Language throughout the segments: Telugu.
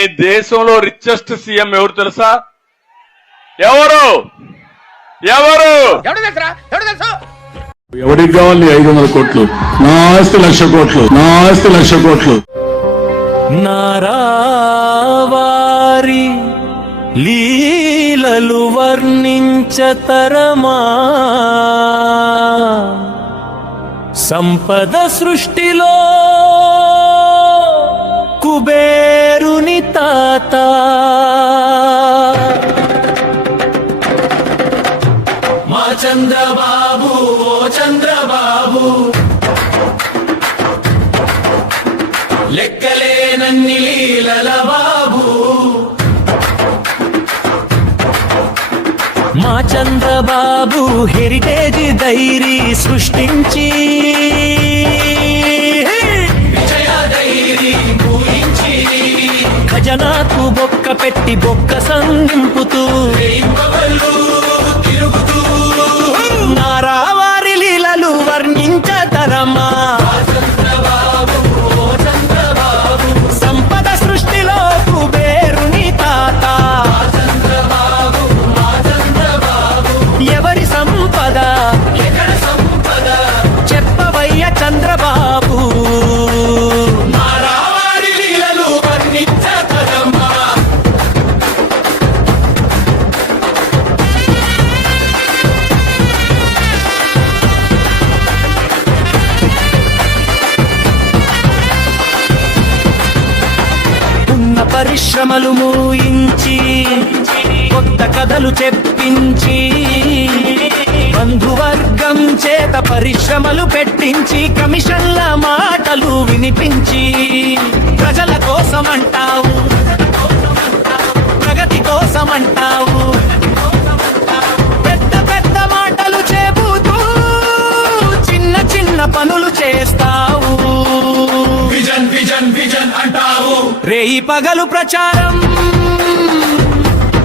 కానీ దేశంలో రిచెస్ట్ సీఎం ఎవరు తెలుసా? ఎవరు ఎవరు ఎవరికి కావాలి 500 కోట్లు? నా ఆస్తి 1,00,000 కోట్లు, నా ఆస్తి 1,00,000 కోట్లు. నారావారి లీలలు వర్ణించతరమా, సంపద సృష్టిలో కుబేరుని తాత. మా చంద్రబాబు, ఓ చంద్రబాబు, లెక్కలేనన్ని లీలల బాబు. మా చంద్రబాబు హెరిటేజ్ డైరీ సృష్టించి విజయ డైరీ పూరించి ఖజనాకు బొక్క పెట్టి బొక్క సందింపుతూ తిరుగుతూ నారావారి లీలలు వర్ణించతరమా, సంపద సృష్టిలో కుబేరుని తాత. ఎవరి సంపద చెప్పవయ్య చంద్రబాబు, నారావారి లీలలు వర్ణించతరమా. పరిశ్రమలు మూయించి కొత్త కథలు చెప్పించి బంధువర్గం చేత పరిశ్రమలు పెట్టించి కమిషన్ల మాటలు వినిపించి ప్రజల కోసమంటావు, ప్రగతి కోసమంటావు, పెద్ద పెద్ద మాటలు చెబుతూ చిన్న చిన్న పనులు చేస్తావు. విజన్ విజన్ విజన్ అంటావు, రేయి పగలు ప్రచారం,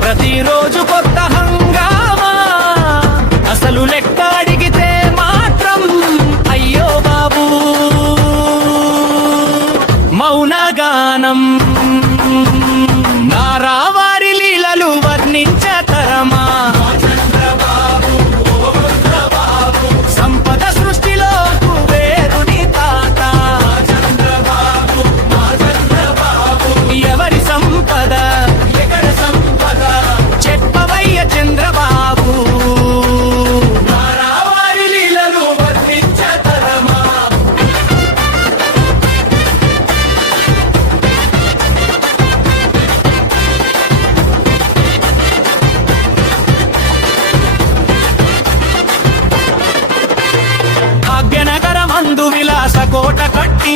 ప్రతిరోజు కొత్త హంగామా. అసలు లెక్క అడిగితే మాత్రం అయ్యో బాబు మౌనగానం. నారావారి లీలలు వర్ణించతరమా, సంపద సృష్టిలో కుబేరుని తాత. ఎవరి సంపద చెప్పవయ్య చంద్రబాబు, నారావారి లీలలు వర్ణించతరమా. భాగ్యనగరమందు విలాస కోట కట్టి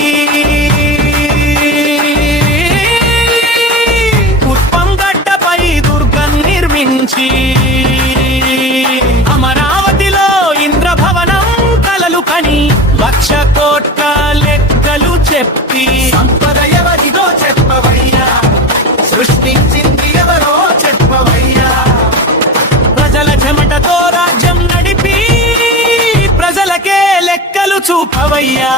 పుష్పంగడ్డపై దుర్గం నిర్మించి అమరావతిలో ఇంద్రభవనం కలలు కని 1,00,000 కోట్ల లెక్కలు చెప్పి సంపద ఎవరిదో చెప్పవయ్యా, సృష్టించింది ఎవరో చెప్పవయ్యా. ప్రజల చెమటతో రాజ్యం నడిపి ప్రజలకే లెక్కలు చూపవయ్యా.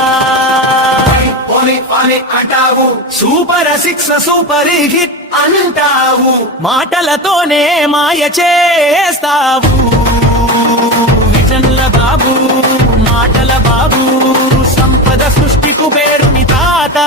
అంటావు సూపర్ 6 సూపర్ హిట్ అంటావు, మాటలతోనే మాయ చేస్తావు. విజన్ల బాబు, మాటల బాబు, సంపద సృష్టి కుబేరుని తాత.